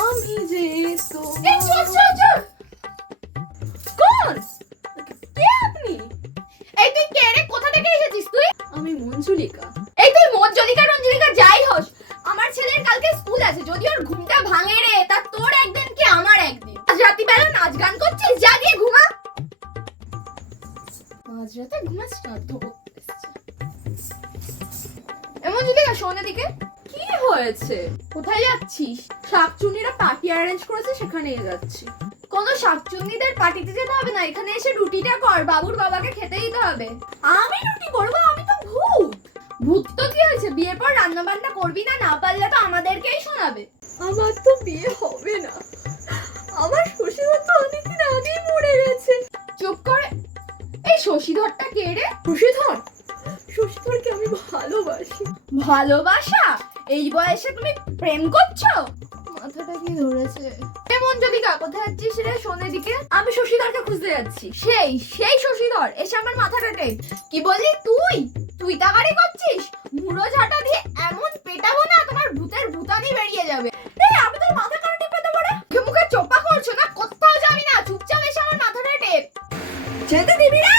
আমি যে তো কোন কে আপনি? এই তুই কে রে? কোথা থেকে এসেছিস তুই? আমি মঞ্জুলিকা। এই তুই মঞ্জলিকা রঞ্জলিকা যাই হোস, আমার ছেলের কালকে স্কুল আছে, যদি ওর ঘুমটা ভাঙে রে, তা তোর একদিন কি আমার একদিন। আজ রাত্রিবেলা নাচ গান করছিস, যা গিয়ে ঘুমা। আজ রাতে ঘুমাস শ্রাদ্ধ করতে এসেছে। মঞ্জলিকা শোন এদিকে। কি হয়েছে? কোথায় যাচ্ছিস? শাকচুনিরা পার্টি অ্যারেঞ্জ করেছে, সেখানে যাচ্ছি। কোনো শাকচুন্নিদের পার্টিতে যেতে হবে না, এখানে এসে রুটিটা কর, বাবুর বাবাকে খেতে দিতে হবে। আমি রুটি করবো? আমি তো ভূত। ভূত তো কি হয়েছে, বিয়ের পর রান্না বান্না করবি না? না পারলে তো আমাদেরকেই শোনাবে। আমার তো বিয়ে হবে না, আমার শ্বশুর তো অনেকদিন আগেই মরে গেছে। চুপ করে। এই শশীধরটা কে রে? শশীধর? শশীধরকে আমি ভালোবাসি। ভালোবাসা? এই বয়সে তুমি প্রেম করছো? মাথাটা কি ধরেছে? মঞ্জলিকা কোথায় যাচ্ছিস রে? শোন এদিকে। আমি শশীধরকে খুঁজতে যাচ্ছি। সেই শশীধর এসে আমার মাথাটা টেক। কি বললি তুই? তুই তাগাড়ি করছিস? মুড়ো ঝাঁটা দিয়ে এমন পেটাবো না, তোমার ভূতের ভূতানি বেরিয়ে যাবে। এই আমি তোর মাথা কেন টিপে দেবো রে? মুখে মুখে চোপা করছো না, কোথাও যাবি না, চুপচাপ এসে আমার মাথাটা টেক। যেতে দিবি না?